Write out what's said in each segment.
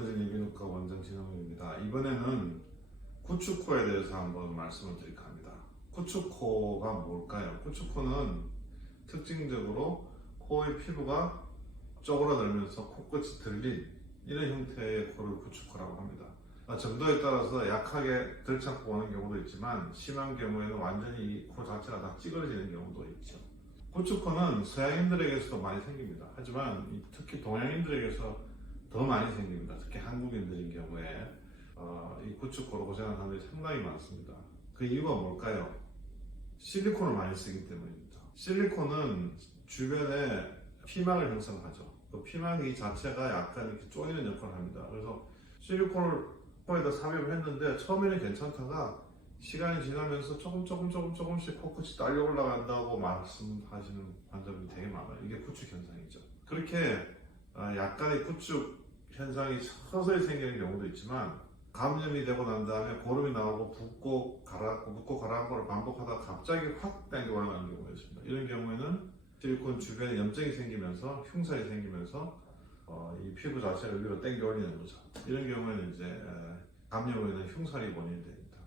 닥터진 이비인후과 원장 진홍입니다. 이번에는 구축코에 대해서 한번 말씀을 드릴까 합니다. 구축코가 뭘까요? 구축코는 특징적으로 코의 피부가 쪼그라들면서 코끝이 들린 이런 형태의 코를 구축코라고 합니다. 정도에 따라서 약하게 들창고 오는 경우도 있지만 심한 경우에는 완전히 이 코 자체가 다 찌그러지는 경우도 있죠. 구축코는 서양인들에게서도 많이 생깁니다. 하지만 특히 동양인들에게서 더 많이 생깁니다. 특히 한국인들인 경우에 이 구축코로 고생하는 사람들이 상당히 많습니다. 그 이유가 뭘까요? 실리콘을 많이 쓰기 때문입니다. 실리콘은 주변에 피막을 형성하죠. 그 피막이 자체가 약간 이렇게 조이는 역할을 합니다. 그래서 실리콘을 코에다 삽입을 했는데 처음에는 괜찮다가 시간이 지나면서 조금씩 코끝이 딸려 올라간다고 말씀하시는 환자분이 되게 많아요. 이게 구축 현상이죠. 그렇게 약간의 구축 현상이 서서히 생기는 경우도 있지만 감염이 되고 난 다음에 고름이 나오고 붓고 가라앉고를 반복하다가 갑자기 확 당겨 올라가는 경우가 있습니다. 이런 경우에는 실리콘 주변에 염증이 생기면서 흉살이 생기면서 이 피부 자체를 위로 당겨 올리는 거죠. 이런 경우에는 이제 감염으로 인한 흉살이 원인이 됩니다.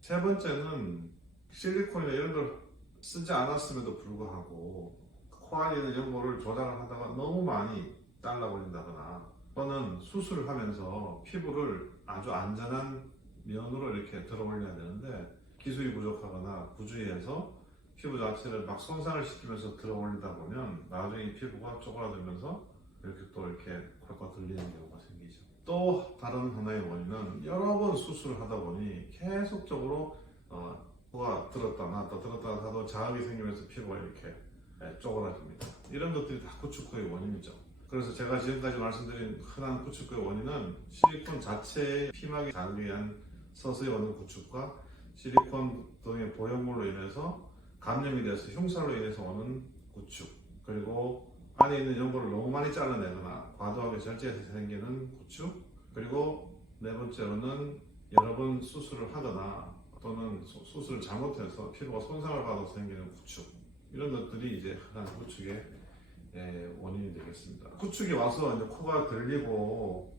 세 번째는 실리콘이나 이런 걸 쓰지 않았음에도 불구하고 코 안에 있는 연골을 조작을 하다가 너무 많이 잘라버린다거나 또는 수술을 하면서 피부를 아주 안전한 면으로 이렇게 들어 올려야 되는데 기술이 부족하거나 부주의해서 피부 자체를 막 손상을 시키면서 들어 올리다 보면 나중에 이 피부가 쪼그라들면서 이렇게 또 이렇게 콜콜 들리는 경우가 생기죠. 또 다른 하나의 원인은 여러 번 수술을 하다 보니 계속적으로 코가 들었다 놨다 하도 자극이 생기면서 피부가 이렇게 쪼그라집니다. 이런 것들이 다 구축코의 원인이죠. 그래서 제가 지금까지 말씀드린 흔한 구축코의 원인은 실리콘 자체의 피막이 자극에 의한 서서히 오는 구축과 실리콘 등의 보형물로 인해서 감염이 돼서 흉살로 인해서 오는 구축, 그리고 안에 있는 연골을 너무 많이 잘라내거나 과도하게 절제해서 생기는 구축, 그리고 네 번째로는 여러 번 수술을 하거나 또는 수술을 잘못해서 피부가 손상을 받아서 생기는 구축, 이런 것들이 이제 흔한 구축의 원인이 되겠습니다. 구축이 와서 이제 코가 들리고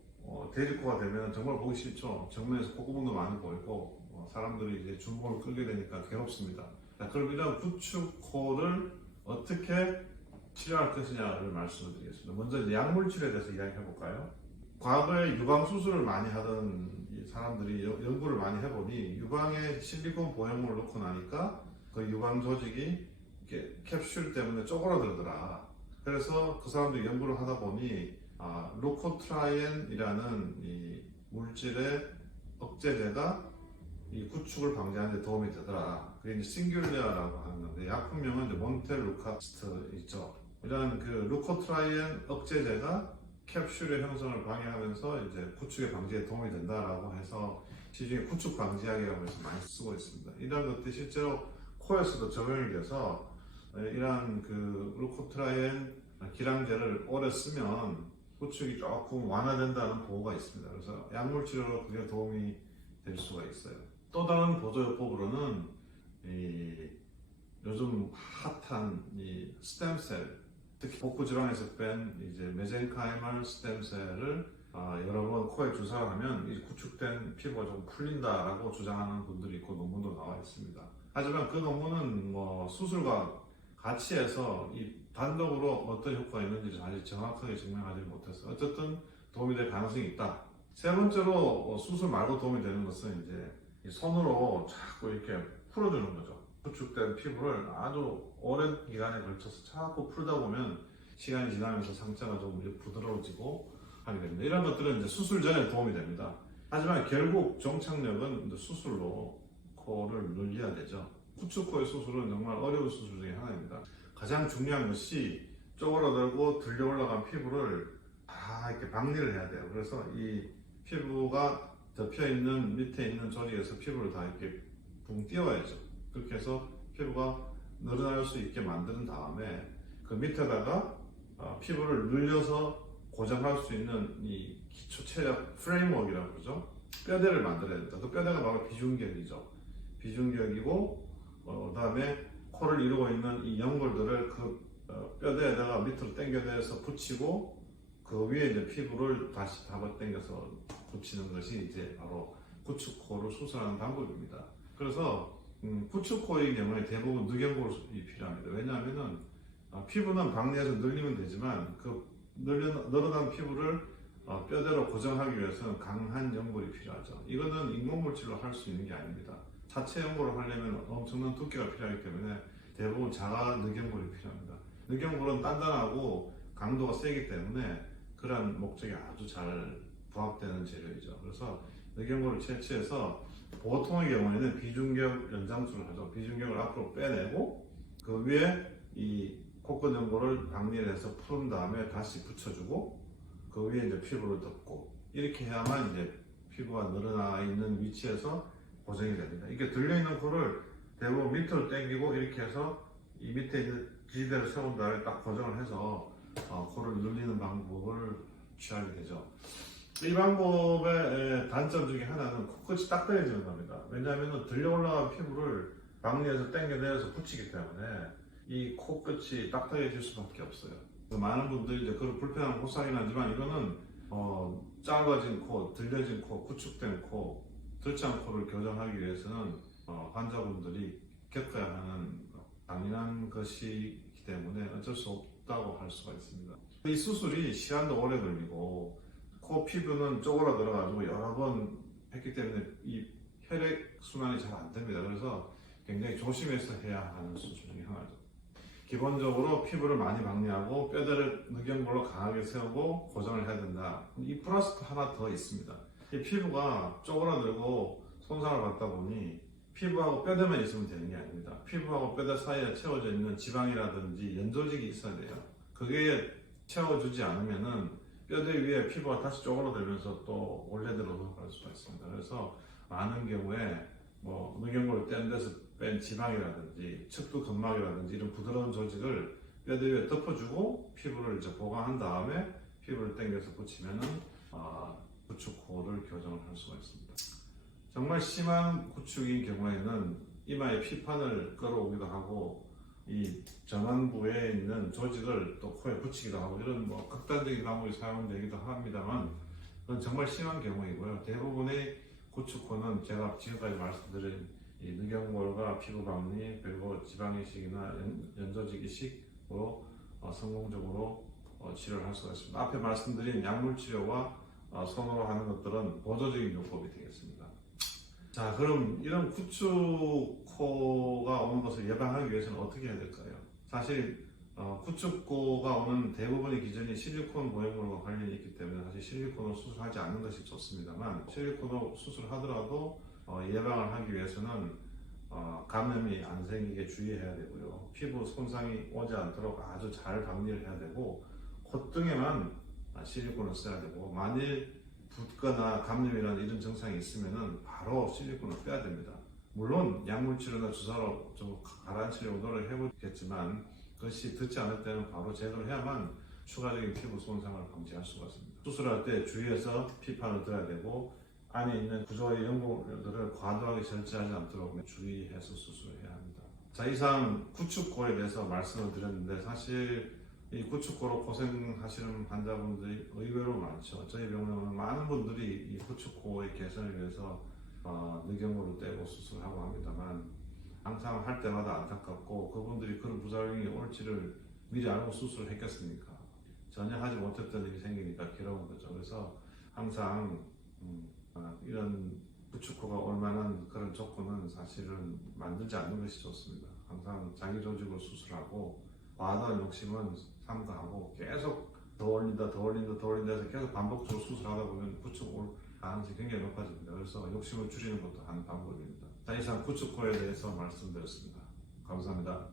돼지코가 되면 정말 보기 싫죠. 정면에서 콧구멍도 많이 보이고 사람들이 이제 주목을 끌게 되니까 괴롭습니다. 그럼 이런 구축코를 어떻게 치료할 것이냐를 말씀을 드리겠습니다. 먼저 이제 약물 치료에 대해서 이야기해 볼까요? 과거에 유방 수술을 많이 하던 사람들이 연구를 많이 해보니 유방에 실리콘 보형물을 넣고 나니까 그 유방 조직이 이렇게 캡슐 때문에 쪼그라들더라. 그래서 그 사람들이 연구를 하다 보니 루코트라이엔이라는 이 물질의 억제제가 이 구축을 방지하는 데 도움이 되더라. 그게 이제 싱귤레아라고 하는 건데 약품명은 이제 몬텔루카스트 있죠. 이런 그 루코트라이엔 억제제가 캡슐의 형성을 방해하면서 이제 구축의 방지에 도움이 된다라고 해서 시중에 구축 방지약이라고 해서 많이 쓰고 있습니다. 이런 것들이 실제로 코에서도 적용이 돼서 이런 그 루코트라이엔 기량제를 오래 쓰면 구축이 조금 완화된다는 보고가 있습니다. 그래서 약물 치료로 그게 도움이 될 수가 있어요. 또 다른 보조요법으로는 요즘 핫한 이 스템셀, 특히 복부 질환에서 뺀 이제 메젠카이멀 스템셀을 여러 번 코에 주사를 하면 이 구축된 피부가 좀 풀린다라고 주장하는 분들이 있고 논문도 나와 있습니다. 하지만 그 논문은 뭐 수술과 같이 해서 이 단독으로 어떤 효과가 있는지 아직 정확하게 증명하지 못해서 어쨌든 도움이 될 가능성이 있다. 세 번째로 수술 말고 도움이 되는 것은 이제 손으로 자꾸 이렇게 풀어주는 거죠. 구축된 피부를 아주 오랜 기간에 걸쳐서 자꾸 풀다 보면 시간이 지나면서 상처가 좀 부드러워지고 하게 됩니다. 이런 것들은 이제 수술 전에 도움이 됩니다. 하지만 결국 종착역은 이제 수술로 코를 늘려야 되죠. 구축코의 수술은 정말 어려운 수술 중에 하나입니다. 가장 중요한 것이 쪼그라들고 들려 올라간 피부를 다 이렇게 박리를 해야 돼요. 그래서 이 피부가 덮여있는 밑에 있는 조직에서 피부를 다 이렇게 붕 띄워야죠. 그렇게 해서 피부가 늘어날 수 있게 만든 다음에 그 밑에다가 피부를 늘려서 고정할 수 있는 이 기초 체력 프레임워크라고 그러죠. 뼈대를 만들어야 됩니다. 그 뼈대가 바로 비중격이죠. 비중격이고 그다음에 코를 이루고 있는 이 연골들을 그 뼈대에다가 밑으로 당겨내서 붙이고 그 위에 이제 피부를 다시 잡아당겨서 붙이는 것이 이제 바로 구축코를 수술하는 방법입니다. 그래서 구축코의 경우에 대부분 누경골이 필요합니다. 왜냐하면은 피부는 박리해서 늘리면 되지만 그 늘어난 피부를 뼈대로 고정하기 위해서는 강한 연골이 필요하죠. 이거는 인공물질로 할 수 있는 게 아닙니다. 자체 연골을 하려면 엄청난 두께가 필요하기 때문에 대부분 자가 누경골이 필요합니다. 누경골은 단단하고 강도가 세기 때문에 그러한 목적에 아주 잘 부합되는 재료이죠. 그래서 누경골을 채취해서 보통의 경우에는 비중격 연장술을 하죠. 비중격을 앞으로 빼내고 그 위에 이 코끝 연골을 박리를 해서 푸른 다음에 다시 붙여주고 그 위에 이제 피부를 덮고 이렇게 해야만 이제 피부가 늘어나 있는 위치에서 고정이 됩니다. 이게 들려있는 코를 대부분 밑으로 당기고 이렇게 해서 이 밑에 이제 지지대를 세운 다음에 딱 고정을 해서 코를 늘리는 방법을 취하게 되죠. 이 방법의 단점 중에 하나는 코끝이 딱딱해지는 겁니다. 왜냐하면 들려 올라간 피부를 박리해서 당겨내서 붙이기 때문에 이 코끝이 딱딱해질 수밖에 없어요. 많은 분들이 이제 그런 불편한 호소하긴 하지만 이거는 작아진 코, 들려진 코, 구축된 코, 들창 코를 교정하기 위해서는 환자분들이 겪어야 하는 당연한 것이기 때문에 어쩔 수 없다고 할 수가 있습니다. 이 수술이 시간도 오래 걸리고 코 피부는 쪼그라들어가지고 여러 번 했기 때문에 이 혈액 순환이 잘 안 됩니다. 그래서 굉장히 조심해서 해야 하는 수술 중에 하나죠. 기본적으로 피부를 많이 박리하고 뼈대를 누경골로 강하게 세우고 고정을 해야 된다. 이 플러스 하나 더 있습니다. 이 피부가 쪼그라들고 손상을 받다 보니 피부하고 뼈대만 있으면 되는 게 아닙니다. 피부하고 뼈대 사이에 채워져 있는 지방이라든지 연조직이 있어야 돼요. 그게 채워주지 않으면은 뼈대 위에 피부가 다시 쪼그라들면서 또 원래대로 돌아갈 수가 있습니다. 그래서 많은 경우에 누경골을 뗀 데서 뺀 지방이라든지 척두 근막이라든지 이런 부드러운 조직을 뼈대 위에 덮어주고 피부를 이제 보강한 다음에 피부를 당겨서 붙이면은 구축코를 교정을 할 수가 있습니다. 정말 심한 구축인 경우에는 이마에 피판을 끌어오기도 하고 이 전완부에 있는 조직을 또 코에 붙이기도 하고 이런 극단적인 방법이 사용되기도 합니다만 그건 정말 심한 경우이고요. 대부분의 구축코는 제가 지금까지 말씀드린 이 누경골과 피부 박리 그리고 지방 이식이나 연조직 이식으로 성공적으로 치료를 할 수가 있습니다. 앞에 말씀드린 약물 치료와 선호로 하는 것들은 보조적인 요법이 되겠습니다. 자, 그럼 이런 구축코가 오는 것을 예방하기 위해서는 어떻게 해야 될까요? 사실 구축코가 오는 대부분의 기전이 실리콘 모형물과 관련이 있기 때문에 사실 실리콘으로 수술하지 않는 것이 좋습니다만 실리콘으로 수술하더라도 예방을 하기 위해서는 감염이 안 생기게 주의해야 되고요. 피부 손상이 오지 않도록 아주 잘 박리를 해야 되고 콧등에만 실리콘을 써야 되고 만일 붓거나 감염이라는 이런 증상이 있으면은 바로 실리콘을 빼야 됩니다. 물론 약물치료나 주사로 좀 가라앉히려고 노력을 해보겠지만 그것이 듣지 않을 때는 바로 제거를 해야만 추가적인 피부 손상을 방지할 수가 있습니다. 수술할 때 주의해서 피판을 들어야 되고 안에 있는 구조의 연골들을 과도하게 절제하지 않도록 주의해서 수술해야 합니다. 자, 이상 구축코에 대해서 말씀을 드렸는데 사실 이 구축코로 고생하시는 환자분들이 의외로 많죠. 저희 병원은 많은 분들이 이 구축코의 개선을 위해서 누경골을 떼고 수술하고 합니다만 항상 할 때마다 안타깝고 그분들이 그런 부작용이 올지를 미리 알고 수술을 했겠습니까? 전혀 하지 못했던 일이 생기니까 괴로운 거죠. 그래서 항상 이런 구축코가 올 만한 그런 조건은 사실은 만들지 않는 것이 좋습니다. 항상 자기 조직으로 수술하고 과도한 욕심은 삼가하고 계속 더 올린다 해서 계속 반복적으로 수술하다 보면 구축 올 가능성이 굉장히 높아집니다. 그래서 욕심을 줄이는 것도 한 방법입니다. 자, 이상 구축코에 대해서 말씀드렸습니다. 감사합니다.